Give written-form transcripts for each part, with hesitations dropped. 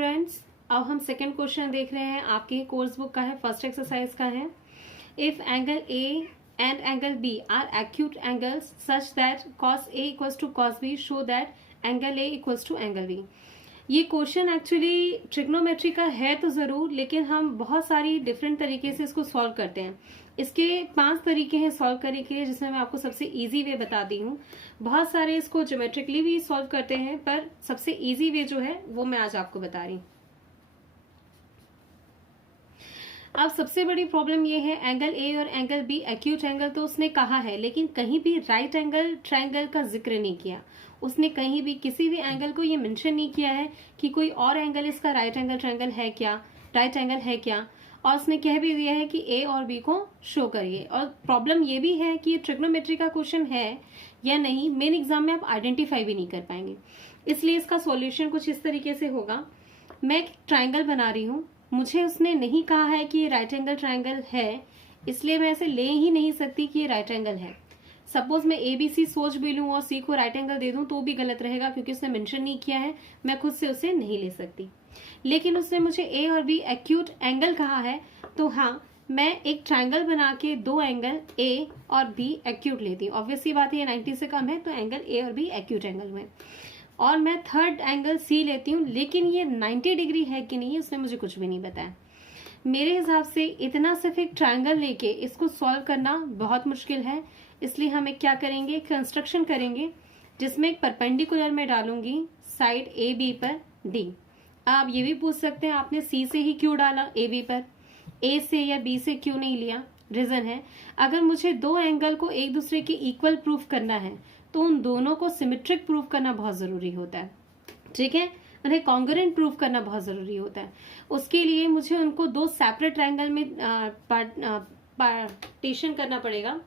Students, अब हम second question देख रहे हैं। आपके कोर्स बुक का है, फर्स्ट एक्सरसाइज का है। If angle A and angle B are acute angles such that cos A equals to cos B, show that angle A equals to angle B। ये question actually trigonometry का है तो जरूर, लेकिन हम बहुत सारी डिफरेंट तरीके से इसको सॉल्व करते हैं। इसके 5 तरीके हैं सॉल्व करने के लिए, जिसमें मैं आपको सबसे इजी वे बता दी हूँ। बहुत सारे इसको ज्योमेट्रिकली भी सॉल्व करते हैं, पर सबसे इजी वे जो है वो मैं आज आपको बता रही हूँ। अब सबसे बड़ी प्रॉब्लम ये है, एंगल ए और एंगल बी एक्यूट एंगल तो उसने कहा है, लेकिन कहीं भी राइट एंगल ट्रायंगल का जिक्र नहीं किया। उसने कहीं भी किसी भी एंगल को ये मेंशन नहीं किया है कि कोई और एंगल इसका राइट एंगल ट्रायंगल है क्या, राइट एंगल है क्या। और उसने कह भी दिया है कि ए और बी को शो करिए। और प्रॉब्लम ये भी है कि ये ट्रिग्नोमेट्री का क्वेश्चन है या नहीं, मेन एग्जाम में आप आइडेंटिफाई भी नहीं कर पाएंगे। इसलिए इसका सॉल्यूशन कुछ इस तरीके से होगा। मैं एक ट्रायंगल बना रही हूँ, मुझे उसने नहीं कहा है कि ये राइट एंगल ट्रायंगल है, इसलिए मैं ऐसे ले ही नहीं सकती कि ये राइट एंगल है। सपोज मैं ए बी सी सोच भी लूं और सी को राइट एंगल दे दूं तो भी गलत रहेगा, क्योंकि उसने मेंशन नहीं किया है, मैं खुद से उसे नहीं ले सकती। लेकिन उसने मुझे ए और बी एक्यूट एंगल कहा है, तो हाँ, मैं एक ट्रायंगल बना के दो एंगल ए और बी एक्यूट लेती हूँ। ऑब्वियसली बात है, ये 90 से कम है तो एंगल ए और बी एक्यूट एंगल में। और मैं थर्ड एंगल सी लेती हूँ, लेकिन ये 90 डिग्री है कि नहीं उसने मुझे कुछ भी नहीं बताया। मेरे हिसाब से इतना सिर्फ एक ट्रायंगल लेके इसको सॉल्व करना बहुत मुश्किल है। इसलिए हम एक क्या करेंगे, कंस्ट्रक्शन करेंगे जिसमें एक परपेंडिकुलर में डालूंगी साइड ए बी पर डी। आप ये भी पूछ सकते हैं आपने सी से ही क्यों डाला ए बी पर, ए से या बी से क्यों नहीं लिया। रीजन है, अगर मुझे दो एंगल को एक दूसरे के इक्वल प्रूफ करना है तो उन दोनों को सिमेट्रिक प्रूफ करना बहुत जरूरी होता है। ठीक है, उन्हें कॉन्ग्रुएंट प्रूफ करना बहुत जरूरी होता है। उसके लिए मुझे उनको दो सेपरेट ट्रायंगल में पार्टीशन करना पड़ेगा।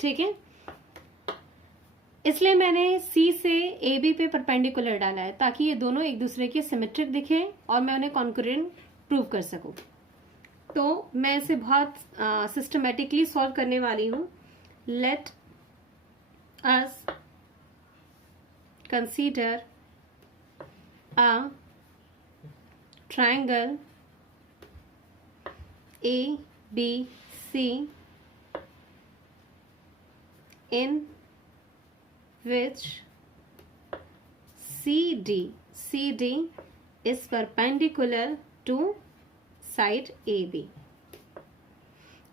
ठीक है, इसलिए मैंने सी से ए बी पे परपेंडिकुलर डाला है ताकि ये दोनों एक दूसरे के सिमेट्रिक दिखे और मैं उन्हें कॉन्ग्रुएंट प्रूव कर सकूं। तो मैं इसे बहुत सिस्टमेटिकली सॉल्व करने वाली हूं। Let us consider a triangle ABC in which CD is perpendicular to side AB।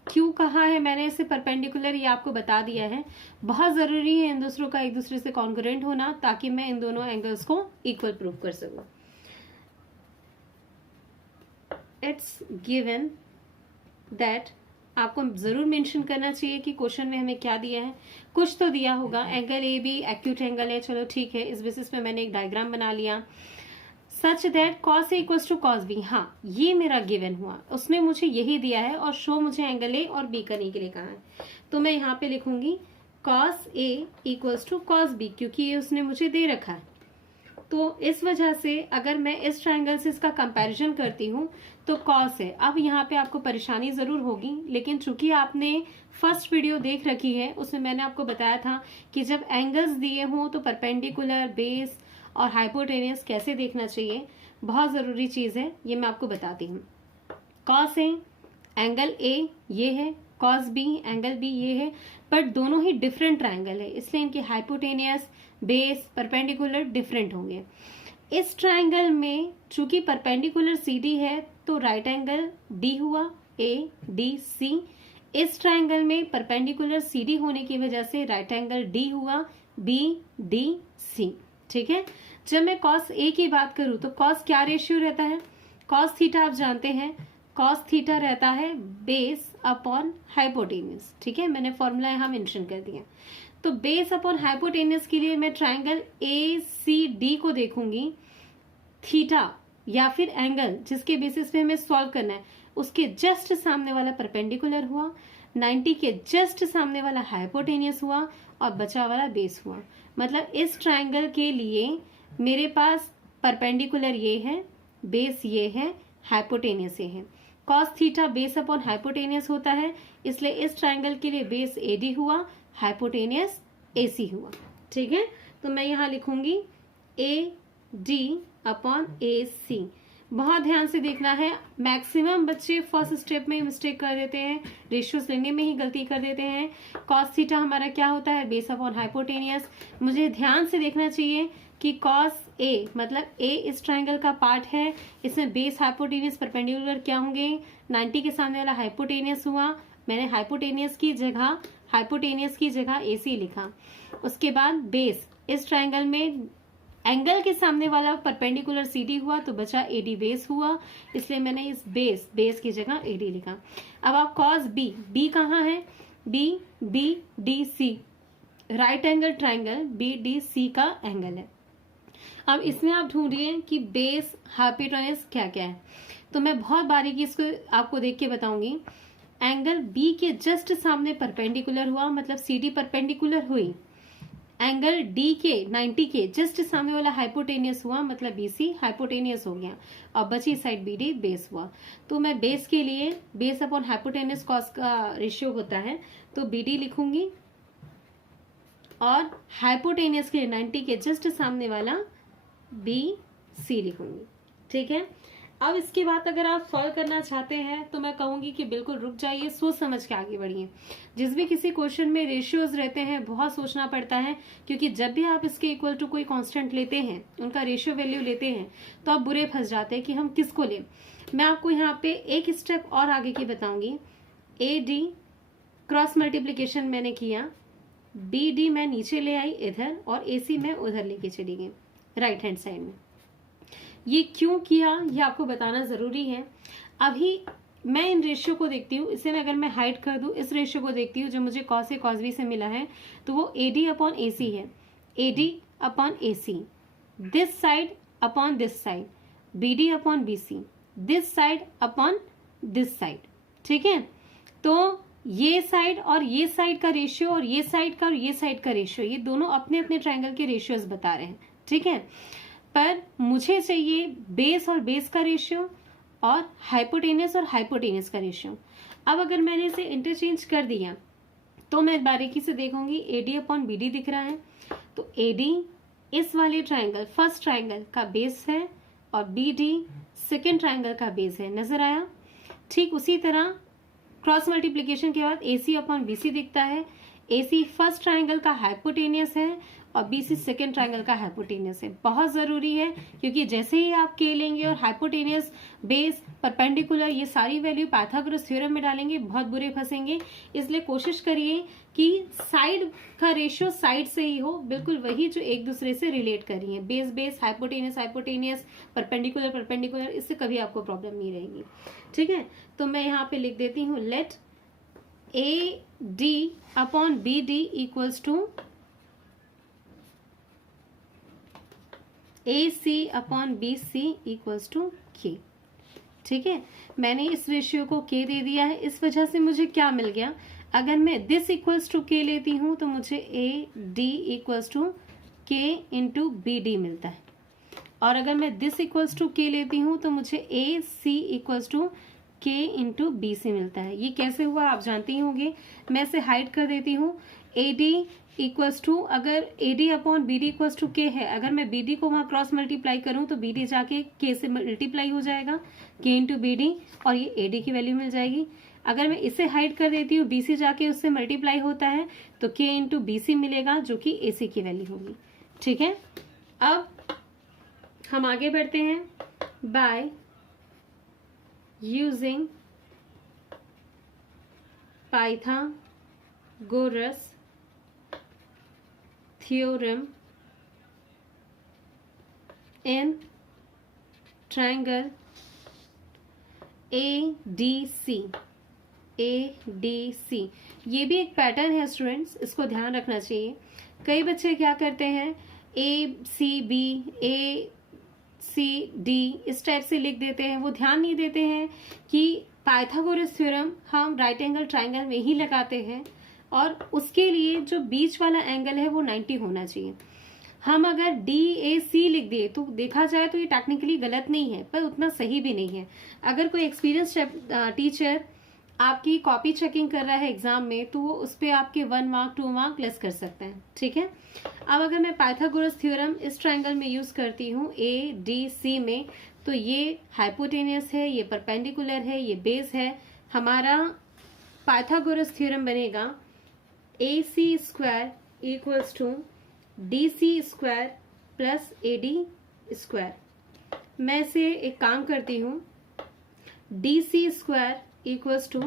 क्यों कहा है मैंने इसे परपेंडिकुलर, ये आपको बता दिया है। बहुत जरूरी है इन दूसरों का एक दूसरे से कॉन्ग्रुएंट होना, ताकि मैं इन दोनों एंगल्स को इक्वल प्रूव कर सकूं। इट्स गिवन दैट, आपको जरूर मेंशन करना चाहिए कि क्वेश्चन में हमें क्या दिया है। कुछ तो दिया होगा, angle A B acute angle है, चलो ठीक है, इस बेसिस पे मैंने एक डायग्राम बना लिया। Such that cos A equals to cos B, हाँ ये मेरा गिवन हुआ, उसने मुझे यही दिया है और शो मुझे एंगल A और B करने के लिए कहा है। तो मैं यहाँ पे लिखूंगी cos A equals to cos B, क्योंकि ये उसने मुझे दे रखा है। तो इस वजह से अगर मैं इस ट्रायंगल से इसका कंपैरिजन करती हूँ तो cos है। अब यहाँ पे आपको परेशानी जरूर होगी, लेकिन चूंकि आपने फर्स्ट वीडियो देख रखी है, उसमें मैंने आपको बताया था कि जब एंगल्स दिए हों तो परपेंडिकुलर, बेस और हाइपोटेनियस कैसे देखना चाहिए, बहुत जरूरी चीज है, ये मैं आपको बताती हूँ। cos A एंगल A ये है, cos B एंगल B ये है, बट दोनों ही डिफरेंट ट्रायंगल है, इसलिए इनके हाइपोटेनियस, बेस, परपेंडिकुलर डिफरेंट होंगे। इस ट्रायंगल में चूंकि परपेंडिकुलर CD है तो राइट एंगल D हुआ, ADC। इस ट्रायंगल में परपेंडिकुलर CD होने की वजह से राइट एंगल D हुआ, BDC। ठीक है, जब मैं cos A की बात करूं तो cos क्या रेशियो रहता है, cos थीटा आप जानते हैं, cos थीटा रहता है बेस अपॉन हाइपोटेनियस। ठीक है, मैंने फॉर्मूला यहाँ मेंशन कर दिया। तो बेस अपॉन हाइपोटेनियस के लिए मैं ट्रायंगल ACD को देखूंगी। थीटा या फिर एंगल जिसके बेसिस पे हमें सॉल्व करना है, उसके जस्ट सामने वाला परपेंडिकुलर हुआ, 90 के जस्ट सामने वाला हाइपोटेनियस हुआ और बचा वाला बेस हुआ। मतलब इस ट्रायंगल के लिए मेरे पास परपेंडिकुलर ये है, बेस ये है, हाइपोटेनियस ये है। cos theta base upon hypotenuse होता है, इसलिए इस ट्रायंगल के लिए बेस AD हुआ, हाइपोटेनियस AC हुआ। ठीक है, तो मैं यहाँ लिखूंगी A डी अपॉन ए सी। बहुत ध्यान से देखना है, मैक्सिमम बच्चे फर्स्ट स्टेप में मिस्टेक कर देते हैं, रेशियोज लेने में ही गलती कर देते हैं। कॉस थीटा हमारा क्या होता है, बेस अपॉन हाइपोटेनियस। मुझे ध्यान से देखना चाहिए कि कॉस ए मतलब ए इस ट्राइंगल का पार्ट है, इसमें बेस हाइपोटेनियस परपेंडिकुलर क्या होंगे, 90 के सामने वाला हाइपोटेनियस हुआ, मैंने हाइपोटेनियस की जगह ए सी लिखा। उसके बाद बेस, इस ट्राइंगल में एंगल के सामने वाला परपेंडिकुलर सीडी हुआ तो बचा एडी बेस हुआ, इसलिए मैंने इस बेस की जगह एडी लिखा। अब आप कॉस बी कहाँ है, B D C, right angle triangle B D C का एंगल है। अब इसमें आप ढूंढिए कि बेस हाइपोटेनस क्या क्या है, तो मैं बहुत बारीकी इसको आपको देख के बताऊंगी। एंगल बी के जस्ट सामने परपेंडिकुलर हुआ मतलब सीडी परपेंडिकुलर हुई, एंगल डी के 90 के जस्ट सामने वाला हाइपोटेनियस हुआ मतलब बीसी हाइपोटेनियस हो गया, और बची साइड बीडी बेस हुआ। तो मैं बेस के लिए बेस अपॉन हाइपोटेनियस कॉस का रेशियो होता है तो बीडी लिखूंगी, और हाइपोटेनियस के लिए 90 के जस्ट सामने वाला बी सी लिखूंगी। ठीक है, अब इसके बाद अगर आप सॉल्व करना चाहते हैं तो मैं कहूंगी कि बिल्कुल रुक जाइए, सोच समझ के आगे बढ़िए। जिस भी किसी क्वेश्चन में रेशियोज रहते हैं बहुत सोचना पड़ता है, क्योंकि जब भी आप इसके इक्वल टू कोई कांस्टेंट लेते हैं, उनका रेशियो वैल्यू लेते हैं, तो आप बुरे फंस जाते हैं कि हम किसको लें। मैं आपको यहाँ पे एक स्टेप और आगे की बताऊंगी। ए डी क्रॉस मल्टीप्लीकेशन मैंने किया, बी डी मैं नीचे ले आई इधर, और ए सी मैं उधर लेके चली गई राइट हैंड साइड में। ये क्यों किया ये आपको बताना जरूरी है। अभी मैं इन रेशियो को देखती हूँ, इसे अगर मैं हाइड कर दूं, इस रेशियो को देखती हूँ जो मुझे कॉस ए कॉस बी से मिला है, तो वो ए डी अपॉन ए सी है, A D upon A C, this side upon this side, B D upon B C, this side upon this side. ठीक है, तो ये साइड और ये साइड का रेशियो और ये साइड का और ये साइड का रेशियो, ये दोनों अपने अपने ट्राइंगल के रेशियोज बता रहे हैं। ठीक है, पर मुझे चाहिए बेस और बेस का रेशियो और हाइपोटेनियस और हाइपोटेनियस का रेशियो। अब अगर मैंने इसे इंटरचेंज कर दिया तो मैं बारीकी से देखूंगी एडी अपॉन बीडी दिख रहा है, तो एडी इस वाले ट्राइंगल फर्स्ट ट्राइंगल का बेस है और बीडी सेकेंड ट्राइंगल का बेस है, नजर आया। ठीक उसी तरह क्रॉस मल्टीप्लीकेशन के बाद एसी अपॉन बीसी दिखता है, एसी फर्स्ट ट्राइंगल का हाइपोटेनियस है और बीसी सेकेंड ट्राइंगल का हाइपोटेनियस है। बहुत जरूरी है, क्योंकि जैसे ही आप के लेंगे और हाइपोटेनियस बेस परपेंडिकुलर ये सारी वैल्यू पाइथागोरस थ्योरम में डालेंगे बहुत बुरे फंसेंगे। इसलिए कोशिश करिए कि साइड का रेशियो साइड से ही हो, बिल्कुल वही जो एक दूसरे से रिलेट कर रही है, base base hypotenuse hypotenuse perpendicular perpendicular, इससे कभी आपको प्रॉब्लम नहीं रहेगी। ठीक है, तो मैं यहाँ पे लिख देती हूँ let A D upon B D equals to A C upon B C equals to K. ठीक है, मैंने इस रेशियो को के दे दिया है, इस वजह से मुझे क्या मिल गया, अगर मैं दिस इक्वल्स टू के लेती हूं तो मुझे ए डी इक्वल्स टू के इंटू बी डी मिलता है, और अगर मैं दिस इक्वल्स टू के लेती हूं तो मुझे ए सी इक्वल्स टू के इंटू बी सी मिलता है। ये कैसे हुआ आप जानते ही होंगे, मैं इसे हाइड कर देती हूँ। ए डी इक्वल्स टू, अगर A D upon B D equals to K है, अगर मैं बी डी को वहां क्रॉस मल्टीप्लाई करूं तो बी डी जाके के से मल्टीप्लाई हो जाएगा, के इंटू बी डी, और ये ए डी की वैल्यू मिल जाएगी। अगर मैं इसे हाइड कर देती हूँ, बी सी जाके उससे मल्टीप्लाई होता है तो के इंटू बी सी मिलेगा जो कि ए सी की वैल्यू होगी। ठीक है, अब हम आगे बढ़ते हैं। By using Pythagoras theorem in triangle ADC। ये भी एक पैटर्न है स्टूडेंट्स, इसको ध्यान रखना चाहिए। कई बच्चे क्या करते हैं ACB ACD इस टाइप से लिख देते हैं, वो ध्यान नहीं देते हैं कि पाइथागोरस थ्योरम हम राइट एंगल ट्राइंगल में ही लगाते हैं, और उसके लिए जो बीच वाला एंगल है वो 90 होना चाहिए। हम अगर DAC लिख दिए तो देखा जाए तो ये टेक्निकली गलत नहीं है, पर उतना सही भी नहीं है। अगर कोई एक्सपीरियंस टीचर आपकी कॉपी चेकिंग कर रहा है एग्जाम में, तो वो उस पर आपके 1 मार्क 2 मार्क लेस कर सकते हैं, ठीक है। अब अगर मैं पाइथागोरस थ्योरम इस ट्रायंगल में यूज करती हूँ ADC में, तो ये हाइपोटेनियस है, ये परपेंडिकुलर है, ये बेस है। हमारा पाइथागोरस थ्योरम बनेगा AC square equals to DC square plus AD square. मैं इसे एक काम करती हूँ, DC square equals to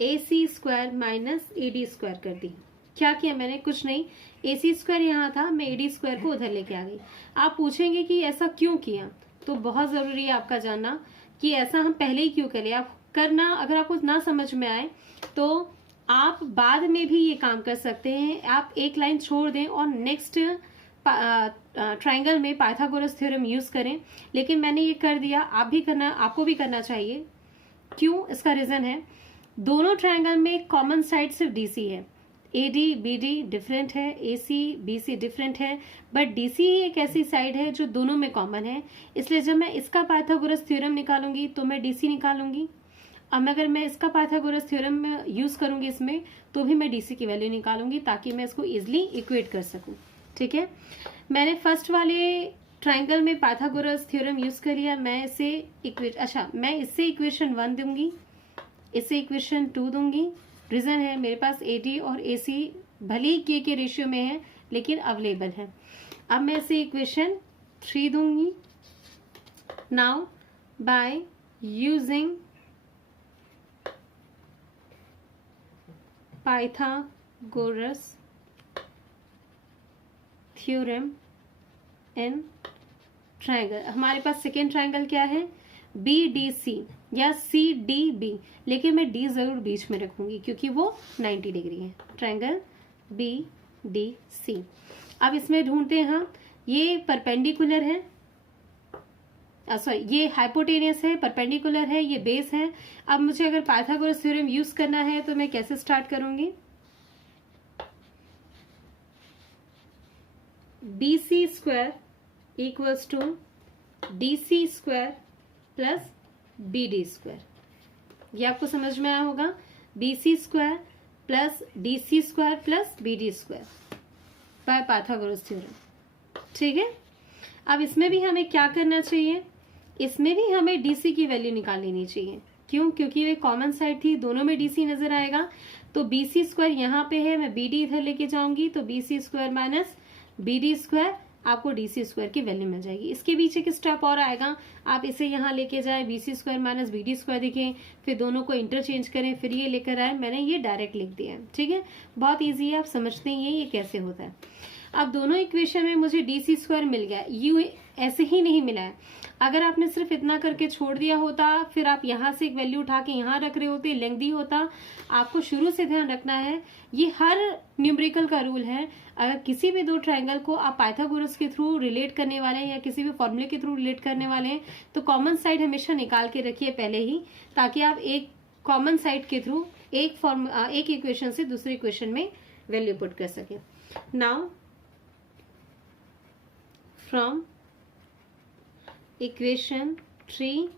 AC square minus AD square कर दी। क्या किया मैंने? कुछ नहीं, AC स्क्वायर यहाँ था, मैं AD स्क्वायर को उधर लेके आ गई। आप पूछेंगे कि ऐसा क्यों किया, तो बहुत जरूरी है आपका जानना कि ऐसा हम पहले ही क्यों करें। आप करना, अगर आपको ना समझ में आए तो आप बाद में भी ये काम कर सकते हैं। आप एक लाइन छोड़ दें और नेक्स्ट ट्रायंगल में पाइथागोरस थ्योरम यूज करें, लेकिन मैंने ये कर दिया, आप भी करना, आपको भी करना चाहिए। क्यों? इसका रीजन है, दोनों ट्रायंगल में कॉमन साइड सिर्फ DC है। AD BD डिफरेंट है, AC BC डिफरेंट है, बट DC ही एक ऐसी साइड है जो दोनों में कॉमन है। इसलिए जब मैं इसका पाइथागोरस थ्योरम निकालूंगी तो मैं DC निकालूंगी। अब अगर मैं इसका पाइथागोरस थ्योरम में यूज करूंगी इसमें, तो भी मैं DC की वैल्यू निकालूंगी ताकि मैं इसको इजिली इक्वेट कर सकूं, ठीक है। मैंने फर्स्ट वाले ट्रायंगल में पाइथागोरस थ्योरम यूज कर लिया। मैं मैं इससे इक्वेशन 1 दूंगी, इससे इक्वेशन 2 दूंगी। रीजन है, मेरे पास AD और AC भले ही K के रेशियो में है लेकिन अवेलेबल है। अब मैं इसे इक्वेशन 3 दूंगी। Now by using Pythagoras theorem in triangle, हमारे पास सेकेंड ट्रायंगल क्या है? BDC या CDB, लेकिन मैं D जरूर बीच में रखूंगी क्योंकि वो 90 डिग्री है। Triangle BDC। अब इसमें ढूंढते हैं हम, ये परपेंडिकुलर है, सॉरी ये हाइपोटेनियस है, परपेंडिकुलर है, ये बेस है। अब मुझे अगर पाइथागोरस थ्योरम यूज करना है तो मैं कैसे स्टार्ट करूंगी? BC square equals to DC square plus BD square. ये आपको समझ में आया होगा, BC square plus DC square plus BD square by Pythagoras theorem, ठीक है। अब इसमें भी हमें क्या करना चाहिए? इसमें भी हमें DC की वैल्यू निकाल लेनी चाहिए। क्यों? क्योंकि वे कॉमन साइड थी, दोनों में DC नजर आएगा। तो BC स्क्वायर यहाँ पे है, मैं BD इधर लेके जाऊंगी, तो BC square minus BD square, आपको DC स्क्वायर की वैल्यू मिल जाएगी। इसके पीछे एक स्टेप और आएगा, आप इसे यहाँ लेके जाए, BC square minus BD square दिखे, फिर दोनों को इंटरचेंज करें, फिर ये लेकर आए। मैंने ये डायरेक्ट लिख दिया है, ठीक है। बहुत ईजी है, आप समझते ही हैं ये कैसे होता है। अब दोनों इक्वेशन में मुझे DC स्क्वायर मिल गया, यू ऐसे ही नहीं मिला है। अगर आपने सिर्फ इतना करके छोड़ दिया होता, फिर आप यहाँ से एक वैल्यू उठा के यहाँ रख रहे होते, लेंथी होता। आपको शुरू से ध्यान रखना है, ये हर न्यूमेरिकल का रूल है। अगर किसी भी दो ट्रायंगल को आप पाइथागोरस के थ्रू रिलेट करने वाले हैं या किसी भी फॉर्मूले के थ्रू रिलेट करने वाले हैं, तो कॉमन साइड हमेशा निकाल के रखिए पहले ही, ताकि आप एक कॉमन साइड के थ्रू एक इक्वेशन से दूसरे इक्वेशन में वैल्यू पुट कर सके। नाउ फ्रॉम इक्वेशन 3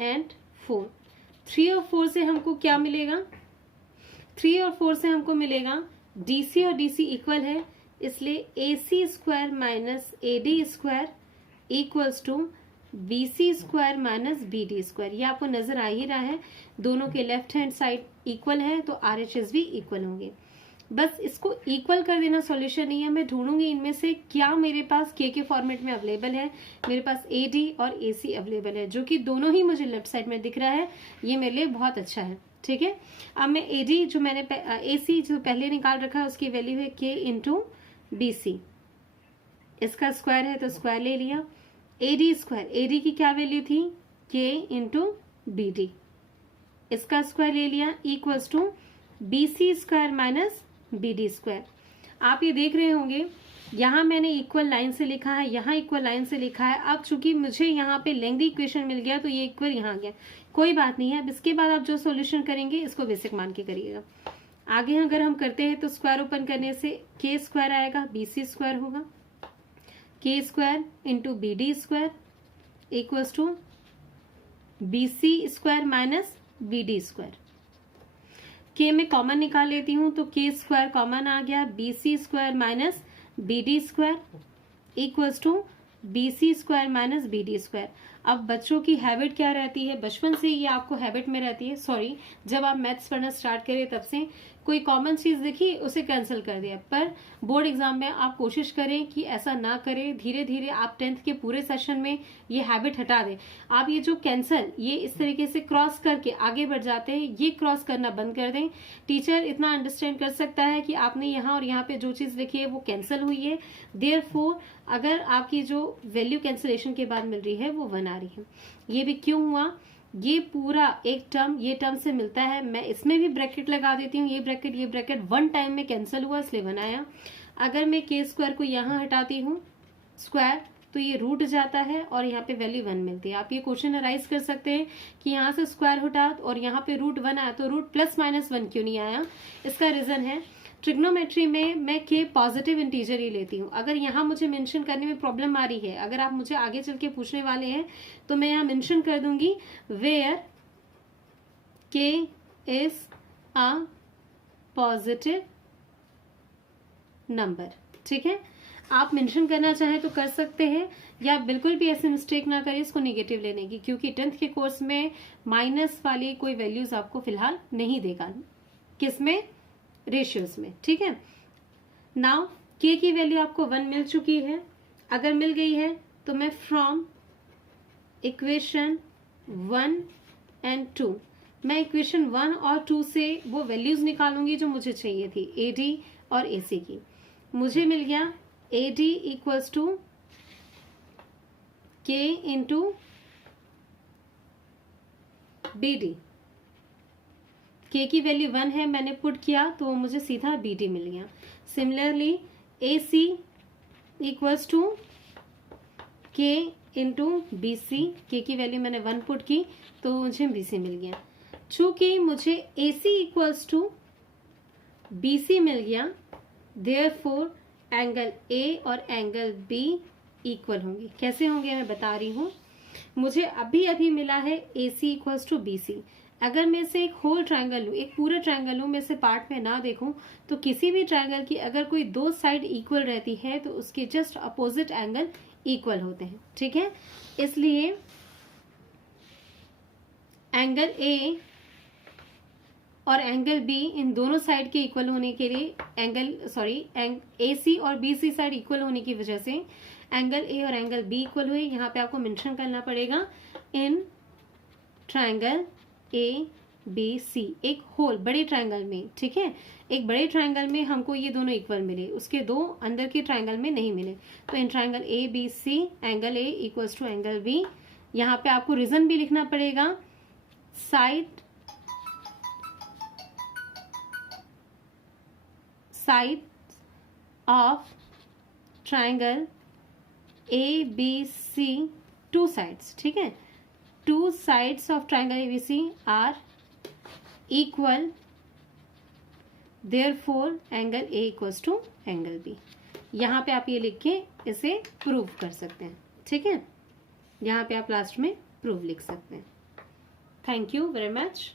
and 4, 3 और 4 से हमको क्या मिलेगा? 3 और 4 से हमको मिलेगा DC और DC इक्वल है, इसलिए AC square minus AD square equals to BC square minus BD square. ये आपको नजर आ ही रहा है, दोनों के लेफ्ट हैंड साइड इक्वल है तो RHS भी इक्वल होंगे। बस इसको इक्वल कर देना सॉल्यूशन नहीं है। मैं ढूंढूंगी इनमें से क्या मेरे पास K के फॉर्मेट में अवेलेबल है। मेरे पास AD और AC अवेलेबल है, जो कि दोनों ही मुझे लेफ्ट साइड में दिख रहा है, ये मेरे लिए बहुत अच्छा है, ठीक है। अब मैं AD जो मैंने AC जो पहले निकाल रखा है उसकी वैल्यू है K इंटू BC, इसका स्क्वायर है तो स्क्वायर ले लिया। AD स्क्वायर, AD की क्या वैल्यू थी? K इंटू BD, इसका स्क्वायर ले लिया, equals to BC square minus BD square. आप ये देख रहे होंगे, यहाँ मैंने इक्वल लाइन से लिखा है, यहाँ इक्वल लाइन से लिखा है। अब चूंकि मुझे यहाँ पे लेंथी इक्वेशन मिल गया तो ये इक्वल यहाँ गया, कोई बात नहीं है। अब इसके बाद आप जो सॉल्यूशन करेंगे इसको बेसिक मान के करिएगा। आगे अगर हम करते हैं तो स्क्वायर ओपन करने से K स्क्वायर आएगा, BC स्क्वायर होगा, K square into BD square equals to BC square minus BD square. K में कॉमन निकाल लेती हूँ तो K स्क्वायर कॉमन आ गया, BC square minus BD square equals to BC square minus BD square. अब बच्चों की हैबिट क्या रहती है, बचपन से ये आपको हैबिट में रहती है, सॉरी जब आप मैथ्स पढ़ना स्टार्ट करें तब से, कोई कॉमन चीज देखी उसे कैंसिल कर दिया। पर बोर्ड एग्जाम में आप कोशिश करें कि ऐसा ना करें, धीरे धीरे आप 10th के पूरे सेशन में ये हैबिट हटा दें। आप ये जो कैंसिल ये इस तरीके से क्रॉस करके आगे बढ़ जाते हैं, ये क्रॉस करना बंद कर दें। टीचर इतना अंडरस्टैंड कर सकता है कि आपने यहाँ और यहाँ पे जो चीज लिखी है वो कैंसिल हुई है, देयरफॉर अगर आपकी जो वैल्यू कैंसिलेशन के बाद मिल रही है वो 1 आ रही है। ये भी क्यों हुआ, ये पूरा एक टर्म ये टर्म से मिलता है, मैं इसमें भी ब्रैकेट लगा देती हूँ, ये ब्रैकेट 1 टाइम में कैंसिल हुआ इसलिए 1 आया। अगर मैं K स्क्वायर को यहाँ हटाती हूँ स्क्वायर तो ये रूट जाता है और यहाँ पे वैल्यू 1 मिलती है। आप ये क्वेश्चन अराइज कर सकते हैं कि यहाँ से स्क्वायर हटा और यहाँ पे रूट 1 आया तो रूट प्लस माइनस 1 क्यों नहीं आया। इसका रीजन है ट्रिग्नोमेट्री में मैं K पॉजिटिव इंटीजर ही लेती हूँ। अगर यहाँ मुझे मेंशन करने में प्रॉब्लम आ रही है, अगर आप मुझे आगे चल के पूछने वाले हैं तो मैं यहाँ मेंशन कर दूंगी where K is a positive number. ठीक है, आप मेंशन करना चाहें तो कर सकते हैं, या बिल्कुल भी ऐसे मिस्टेक ना करें इसको नेगेटिव लेने की, क्योंकि 10th के कोर्स में माइनस वाली कोई वैल्यूज आपको फिलहाल नहीं देगा, किसमें, रेशियोज में। ठीक है, नाउ K की वैल्यू आपको 1 मिल चुकी है। अगर मिल गई है तो मैं फ्रॉम इक्वेशन 1 एंड 2 मैं इक्वेशन 1 और 2 से वो वैल्यूज निकालूंगी जो मुझे चाहिए थी AD और AC की। मुझे मिल गया AD equals to K into BD। K की वैल्यू 1 है, मैंने पुट किया तो मुझे सीधा BD मिल गया। Similarly AC equals to K into BC। K की वैल्यू मैंने 1 पुट की तो मुझे BC मिल गया। चूंकि मुझे AC इक्वल्स टू BC मिल गया, देयरफॉर एंगल A और एंगल B इक्वल होंगे। कैसे होंगे मैं बता रही हूँ। मुझे अभी अभी मिला है AC इक्वल्स टू BC। अगर मैं इसे एक होल ट्रायंगल लूँ, एक पूरा ट्रायंगल लूँ, मैं इसे पार्ट में ना देखूं, तो किसी भी ट्रायंगल की अगर कोई 2 साइड इक्वल रहती है तो उसके जस्ट अपोजिट एंगल इक्वल होते हैं। ठीक है, इसलिए एंगल A और एंगल B इन दोनों साइड के इक्वल होने के लिए AC और BC साइड इक्वल होने की वजह से एंगल A और एंगल B इक्वल हुए। यहाँ पे आपको मेंशन करना पड़ेगा इन ट्रायंगल ABC, एक होल बड़े ट्रायंगल में। ठीक है, एक बड़े ट्रायंगल में हमको ये दोनों इक्वल मिले, उसके 2 अंदर के ट्रायंगल में नहीं मिले। तो in triangle ABC angle A equals to angle B। यहाँ पे आपको रीजन भी लिखना पड़ेगा, side of triangle ABC, 2 sides. ठीक है, 2 sides of triangle ABC are equal, therefore angle A equals to angle B। यहाँ पे आप ये लिख के इसे प्रूव कर सकते हैं। ठीक है, यहाँ पे आप लास्ट में प्रूव लिख सकते हैं। Thank you very much.